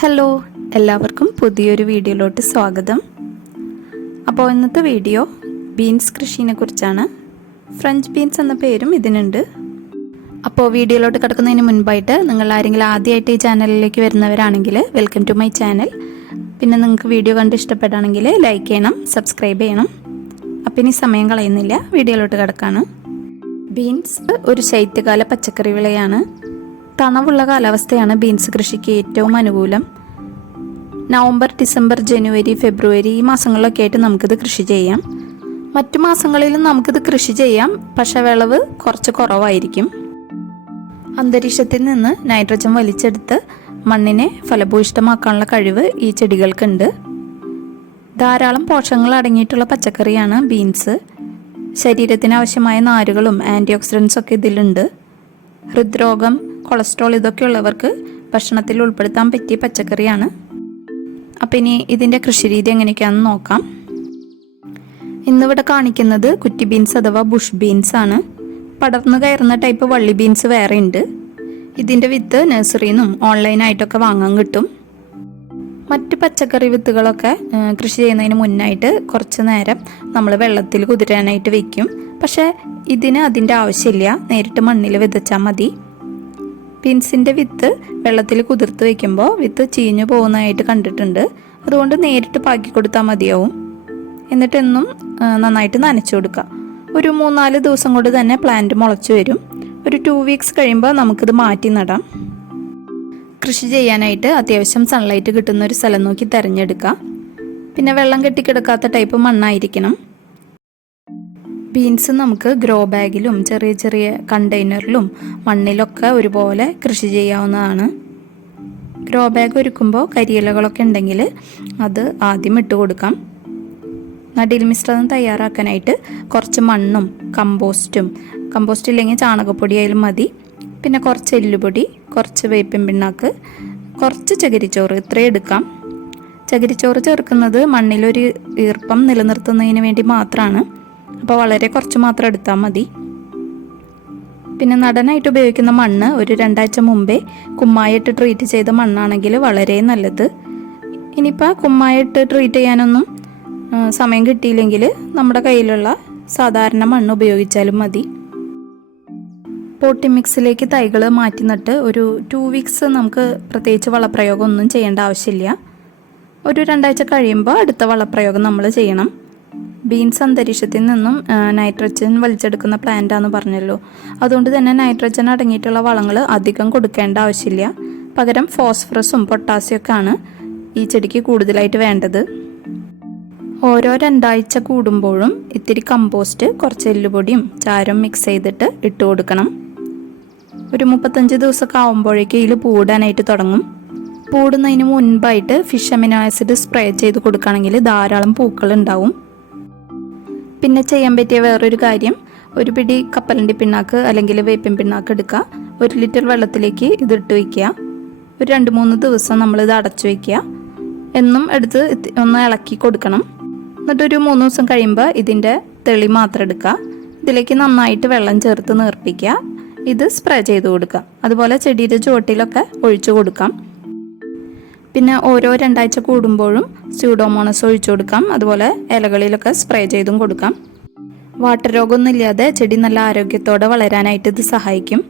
Hello, എല്ലാവർക്കും പുതിയൊരു വീഡിയോയിലോട്ട് സ്വാഗതം. അപ്പോൾ ഇന്നത്തെ വീഡിയോ ബീൻസ് കൃഷിയെ കുറിച്ചാണ്. ഫ്രഞ്ച് ബീൻസ് എന്ന പേരും ഇതിനുണ്ട്. അപ്പോൾ വീഡിയോയിലോട്ട് കിടക്കുന്നതിന് മുൻപായിട്ട് നിങ്ങൾ ആരെങ്കിലും ആദ്യമായിട്ട് ഈ ചാനലിലേക്ക് വരുന്നവരാണെങ്കിൽ വെൽക്കം ടു മൈ ചാനൽ. പിന്നെ നിങ്ങൾക്ക് വീഡിയോ കണ്ട് ഇഷ്ടപ്പെടുകയാണെങ്കിൽ ലൈക്ക് ചെയ്യണം, സബ്സ്ക്രൈബ് ചെയ്യണം. അപ്പം ഇനി സമയം കളയുന്നില്ല, വീഡിയോയിലോട്ട് കിടക്കാണ്. ബീൻസ് ഒരു ശൈത്യകാല പച്ചക്കറി വിളയാണ്. തണവുള്ള കാലാവസ്ഥയാണ് ബീൻസ് കൃഷിക്ക് ഏറ്റവും അനുകൂലം. നവംബർ, ഡിസംബർ, ജനുവരി, ഫെബ്രുവരി ഈ മാസങ്ങളിലൊക്കെ ആയിട്ട് നമുക്കിത് കൃഷി ചെയ്യാം. മറ്റു മാസങ്ങളിലും നമുക്കിത് കൃഷി ചെയ്യാം, പക്ഷെ വിളവ് കുറച്ച് കുറവായിരിക്കും. അന്തരീക്ഷത്തിൽ നിന്ന് നൈട്രജൻ വലിച്ചെടുത്ത് മണ്ണിനെ ഫലഭൂയിഷ്ടമാക്കാനുള്ള കഴിവ് ഈ ചെടികൾക്കുണ്ട്. ധാരാളം പോഷകങ്ങൾ അടങ്ങിയിട്ടുള്ള പച്ചക്കറിയാണ് ബീൻസ്. ശരീരത്തിന് ആവശ്യമായ നാരുകളും ആൻറ്റി ഓക്സിഡൻസും ഒക്കെ ഇതിലുണ്ട്. ഹൃദ്രോഗം, കൊളസ്ട്രോൾ ഇതൊക്കെ ഉള്ളവർക്ക് ഭക്ഷണത്തിൽ ഉൾപ്പെടുത്താൻ പറ്റിയ പച്ചക്കറിയാണ്. അപ്പം ഇനി ഇതിൻ്റെ കൃഷിരീതി എങ്ങനെയൊക്കെയാണെന്ന് നോക്കാം. ഇന്നിവിടെ കാണിക്കുന്നത് കുറ്റി ബീൻസ് അഥവാ ബുഷ് ബീൻസ് ആണ്. പടർന്നു കയറുന്ന ടൈപ്പ് വള്ളി ബീൻസ് വേറെ ഉണ്ട്. ഇതിൻ്റെ വിത്ത് നഴ്സറിയിൽ നിന്നും ഓൺലൈനായിട്ടൊക്കെ വാങ്ങാൻ കിട്ടും. മറ്റ് പച്ചക്കറി വിത്തുകളൊക്കെ കൃഷി ചെയ്യുന്നതിന് മുന്നായിട്ട് കുറച്ച് നേരം നമ്മൾ വെള്ളത്തിൽ കുതിരാനായിട്ട് വെക്കും. പക്ഷേ ഇതിന് അതിൻ്റെ ആവശ്യമില്ല, നേരിട്ട് മണ്ണിൽ വിതച്ചാൽ മതി. ബീൻസിൻ്റെ വിത്ത് വെള്ളത്തിൽ കുതിർത്ത് വയ്ക്കുമ്പോൾ വിത്ത് ചീഞ്ഞു പോകുന്നതായിട്ട് കണ്ടിട്ടുണ്ട്. അതുകൊണ്ട് നേരിട്ട് പാക്കി കൊടുത്താൽ മതിയാവും. എന്നിട്ടെന്നും നന്നായിട്ട് നനച്ചു കൊടുക്കുക. ഒരു 3-4 ദിവസം കൊണ്ട് തന്നെ പ്ലാന്റ് മുളച്ചു വരും. ഒരു 2 വീക്സ് കഴിയുമ്പോൾ നമുക്കിത് മാറ്റി നടാം. കൃഷി ചെയ്യാനായിട്ട് അത്യാവശ്യം സൺലൈറ്റ് കിട്ടുന്ന ഒരു സ്ഥലം നോക്കി തിരഞ്ഞെടുക്കുക. പിന്നെ വെള്ളം കെട്ടിക്കിടക്കാത്ത ടൈപ്പ് മണ്ണായിരിക്കണം. ബീൻസ് നമുക്ക് ഗ്രോ ബാഗിലും ചെറിയ ചെറിയ കണ്ടെയ്നറിലും മണ്ണിലൊക്കെ ഒരുപോലെ കൃഷി ചെയ്യാവുന്നതാണ്. ഗ്രോ ബാഗ് ഒരുക്കുമ്പോൾ കരിയിലകളൊക്കെ ഉണ്ടെങ്കിൽ അത് ആദ്യം ഇട്ട് കൊടുക്കാം. നടീൽ മിശ്രിതം തയ്യാറാക്കാനായിട്ട് കുറച്ച് മണ്ണും കമ്പോസ്റ്റ് ഇല്ലെങ്കിൽ ചാണകപ്പൊടി ആയാലും മതി. പിന്നെ കുറച്ച് എല്ലുപൊടി, കുറച്ച് വേപ്പിൻ പിണ്ണാക്ക്, കുറച്ച് ചകിരിച്ചോറ്, ഇത്രയും എടുക്കാം. ചകിരിച്ചോറ് ചേർക്കുന്നത് മണ്ണിലൊരു ഈർപ്പം നിലനിർത്തുന്നതിന് വേണ്ടി മാത്രമാണ്. അപ്പോൾ വളരെ കുറച്ച് മാത്രം എടുത്താൽ മതി. പിന്നെ നടനായിട്ട് ഉപയോഗിക്കുന്ന മണ്ണ് ഒരു 2 ആഴ്ച മുമ്പേ കുമ്മായിട്ട് ട്രീറ്റ് ചെയ്ത മണ്ണാണെങ്കിൽ വളരെ നല്ലത്. ഇനിയിപ്പോൾ കുമ്മായിട്ട് ട്രീറ്റ് ചെയ്യാനൊന്നും സമയം കിട്ടിയില്ലെങ്കിൽ നമ്മുടെ കയ്യിലുള്ള സാധാരണ മണ്ണ് ഉപയോഗിച്ചാലും മതി. പോട്ടി മിക്സിലേക്ക് തൈകൾ മാറ്റി നട്ട് ഒരു 2 വീക്സ് നമുക്ക് പ്രത്യേകിച്ച് വളപ്രയോഗം ഒന്നും ചെയ്യേണ്ട ആവശ്യമില്ല. ഒരു 2 ആഴ്ച കഴിയുമ്പോൾ അടുത്ത വളപ്രയോഗം നമ്മൾ ചെയ്യണം. ബീൻസ് അന്തരീക്ഷത്തിൽ നിന്നും നൈട്രജൻ വലിച്ചെടുക്കുന്ന പ്ലാന്റാന്ന് പറഞ്ഞല്ലോ. അതുകൊണ്ട് തന്നെ നൈട്രജൻ അടങ്ങിയിട്ടുള്ള വളങ്ങൾ അധികം കൊടുക്കേണ്ട ആവശ്യമില്ല. പകരം ഫോസ്ഫറസും പൊട്ടാസ്യം ഒക്കെ ആണ് ഈ ചെടിക്ക് കൂടുതലായിട്ട് വേണ്ടത്. ഓരോ 2 ആഴ്ച കൂടുമ്പോഴും ഇത്തിരി കമ്പോസ്റ്റ്, കുറച്ച് എല്ലുപൊടിയും ചാരം മിക്സ് ചെയ്തിട്ട് ഇട്ട് കൊടുക്കണം. ഒരു 35 ദിവസമൊക്കെ ആകുമ്പോഴേക്കും ഇതിൽ പൂടാനായിട്ട് തുടങ്ങും. പൂടുന്നതിന് മുൻപായിട്ട് ഫിഷ് അമിനോ ആസിഡ് സ്പ്രേ ചെയ്ത് കൊടുക്കുകയാണെങ്കിൽ ധാരാളം പൂക്കൾ ഉണ്ടാവും. പിന്നെ ചെയ്യാൻ പറ്റിയ വേറൊരു കാര്യം, ഒരു പിടി കപ്പലണ്ടി പിണ്ണാക്ക് അല്ലെങ്കിൽ വേപ്പിൻ പിണ്ണാക്ക് എടുക്കുക. 1 ലിറ്റർ വെള്ളത്തിലേക്ക് ഇതിട്ട് വയ്ക്കുക. ഒരു 2-3 ദിവസം നമ്മളിത് അടച്ചു വയ്ക്കുക. എന്നും എടുത്ത് ഒന്ന് ഇളക്കി കൊടുക്കണം. എന്നിട്ടൊരു 3 ദിവസം കഴിയുമ്പോൾ ഇതിൻ്റെ തെളി മാത്രം എടുക്കുക. ഇതിലേക്ക് നന്നായിട്ട് വെള്ളം ചേർത്ത് നേർപ്പിക്കുക. ഇത് സ്പ്രേ ചെയ്ത് കൊടുക്കുക. അതുപോലെ ചെടിയുടെ ചുവട്ടിലൊക്കെ ഒഴിച്ചു കൊടുക്കാം. പിന്നെ ഓരോ 2 ആഴ്ച കൂടുമ്പോഴും സ്യൂഡോമോണസ് ഒഴിച്ചു കൊടുക്കാം. അതുപോലെ ഇലകളിലൊക്കെ സ്പ്രേ ചെയ്തും കൊടുക്കാം. വാട്ടർ രോഗമൊന്നും ഇല്ലാതെ ചെടി നല്ല ആരോഗ്യത്തോടെ വളരാനായിട്ട് ഇത് സഹായിക്കും.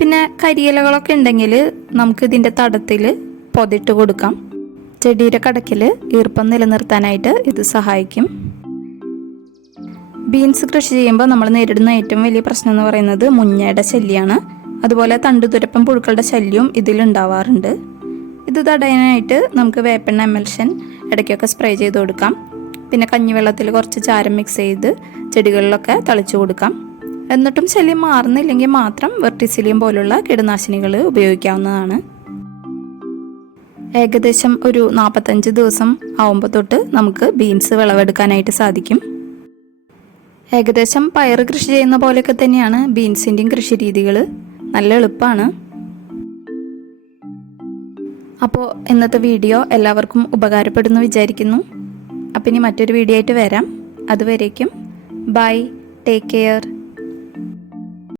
പിന്നെ കരിയിലകളൊക്കെ ഉണ്ടെങ്കിൽ നമുക്ക് ഇതിൻ്റെ തടത്തിൽ പൊതിട്ട് കൊടുക്കാം. ചെടിയുടെ കടക്കിൽ ഈർപ്പം നിലനിർത്താനായിട്ട് ഇത് സഹായിക്കും. ബീൻസ് കൃഷി ചെയ്യുമ്പോൾ നമ്മൾ നേരിടുന്ന ഏറ്റവും വലിയ പ്രശ്നം എന്ന് പറയുന്നത് മുഞ്ഞയുടെ ശല്യമാണ്. അതുപോലെ തണ്ടുതുരപ്പൻ പുഴുക്കളുടെ ശല്യവും ഇതിലുണ്ടാവാറുണ്ട്. ഇത് തടയാനായിട്ട് നമുക്ക് വേപ്പെണ്ണ എമൽഷൻ ഇടയ്ക്കൊക്കെ സ്പ്രേ ചെയ്ത് കൊടുക്കാം. പിന്നെ കഞ്ഞിവെള്ളത്തിൽ കുറച്ച് ചാരം മിക്സ് ചെയ്ത് ചെടികളിലൊക്കെ തളിച്ചു കൊടുക്കാം. എന്നിട്ടും ശല്യം മാറുന്നില്ലെങ്കിൽ മാത്രം വെർട്ടിസിലിയം പോലുള്ള കീടനാശിനികൾ ഉപയോഗിക്കാവുന്നതാണ്. ഏകദേശം ഒരു 45 ദിവസം ആവുമ്പോൾ തൊട്ട് നമുക്ക് ബീൻസ് വിളവെടുക്കാനായിട്ട് സാധിക്കും. ഏകദേശം പയർ കൃഷി ചെയ്യുന്ന പോലെയൊക്കെ തന്നെയാണ് ബീൻസിൻ്റെയും കൃഷി രീതികൾ. നല്ല എളുപ്പമാണ്. അപ്പോൾ ഇന്നത്തെ വീഡിയോ എല്ലാവർക്കും ഉപകാരപ്പെടുന്നു വിചാരിക്കുന്നു. അപ്പം ഇനി മറ്റൊരു വീഡിയോ ആയിട്ട് വരാം. അതുവരേക്കും ബൈ, ടേക്ക് കെയർ.